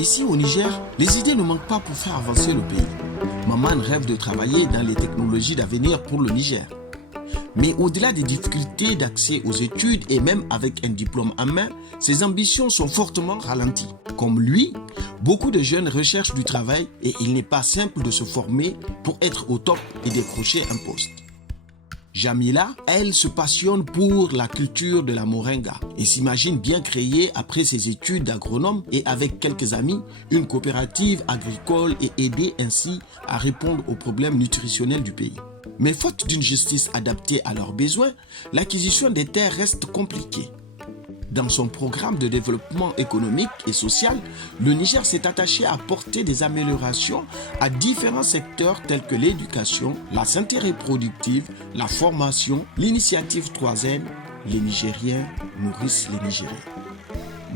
Ici au Niger, les idées ne manquent pas pour faire avancer le pays. Maman rêve de travailler dans les technologies d'avenir pour le Niger. Mais au-delà des difficultés d'accès aux études et même avec un diplôme en main, ses ambitions sont fortement ralenties. Comme lui, beaucoup de jeunes recherchent du travail et il n'est pas simple de se former pour être au top et décrocher un poste. Jamila, elle, se passionne pour la culture de la moringa et s'imagine bien créer, après ses études d'agronome et avec quelques amis, une coopérative agricole et aider ainsi à répondre aux problèmes nutritionnels du pays. Mais faute d'une justice adaptée à leurs besoins, l'acquisition des terres reste compliquée. Dans son programme de développement économique et social, le Niger s'est attaché à apporter des améliorations à différents secteurs tels que l'éducation, la santé reproductive, la formation, l'initiative 3N, les Nigériens nourrissent les Nigériens.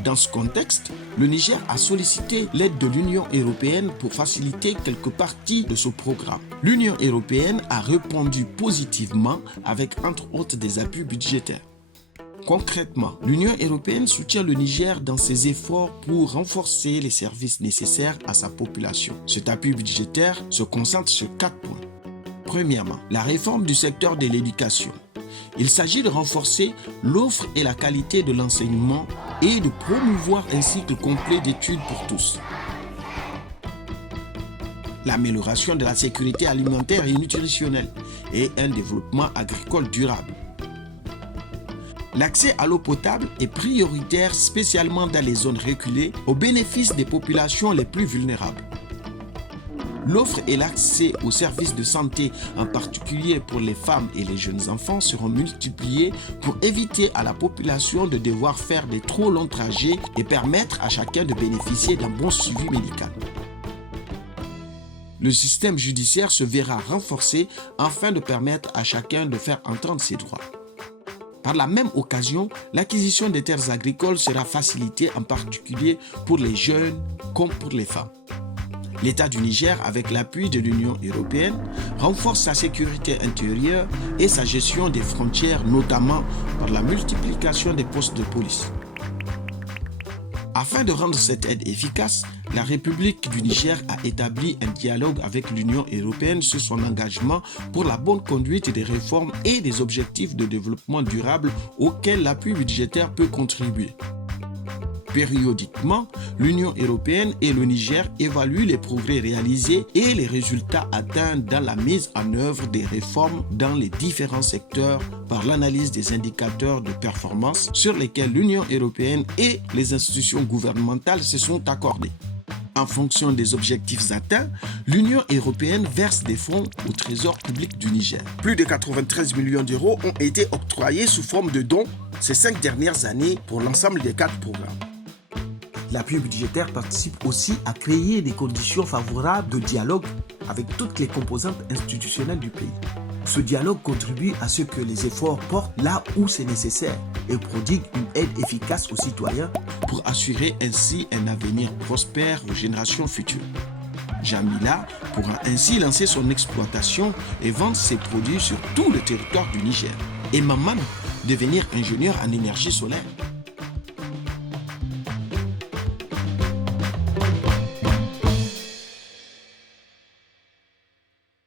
Dans ce contexte, le Niger a sollicité l'aide de l'Union européenne pour faciliter quelques parties de ce programme. L'Union européenne a répondu positivement avec entre autres des appuis budgétaires. Concrètement, l'Union européenne soutient le Niger dans ses efforts pour renforcer les services nécessaires à sa population. Cet appui budgétaire se concentre sur 4 points. Premièrement, la réforme du secteur de l'éducation. Il s'agit de renforcer l'offre et la qualité de l'enseignement et de promouvoir un cycle complet d'études pour tous. L'amélioration de la sécurité alimentaire et nutritionnelle et un développement agricole durable. L'accès à l'eau potable est prioritaire, spécialement dans les zones reculées, au bénéfice des populations les plus vulnérables. L'offre et l'accès aux services de santé, en particulier pour les femmes et les jeunes enfants, seront multipliés pour éviter à la population de devoir faire des trop longs trajets et permettre à chacun de bénéficier d'un bon suivi médical. Le système judiciaire se verra renforcé afin de permettre à chacun de faire entendre ses droits. Par la même occasion, l'acquisition des terres agricoles sera facilitée en particulier pour les jeunes comme pour les femmes. L'État du Niger, avec l'appui de l'Union européenne, renforce sa sécurité intérieure et sa gestion des frontières, notamment par la multiplication des postes de police. Afin de rendre cette aide efficace, la République du Niger a établi un dialogue avec l'Union européenne sur son engagement pour la bonne conduite des réformes et des objectifs de développement durable auxquels l'appui budgétaire peut contribuer. Périodiquement, l'Union européenne et le Niger évaluent les progrès réalisés et les résultats atteints dans la mise en œuvre des réformes dans les différents secteurs par l'analyse des indicateurs de performance sur lesquels l'Union européenne et les institutions gouvernementales se sont accordées. En fonction des objectifs atteints, l'Union européenne verse des fonds au trésor public du Niger. Plus de 93 millions d'euros ont été octroyés sous forme de dons ces 5 dernières années pour l'ensemble des 4 programmes. L'appui budgétaire participe aussi à créer des conditions favorables de dialogue avec toutes les composantes institutionnelles du pays. Ce dialogue contribue à ce que les efforts portent là où c'est nécessaire et prodigue une aide efficace aux citoyens pour assurer ainsi un avenir prospère aux générations futures. Jamila pourra ainsi lancer son exploitation et vendre ses produits sur tout le territoire du Niger. Et Maman devenir ingénieur en énergie solaire.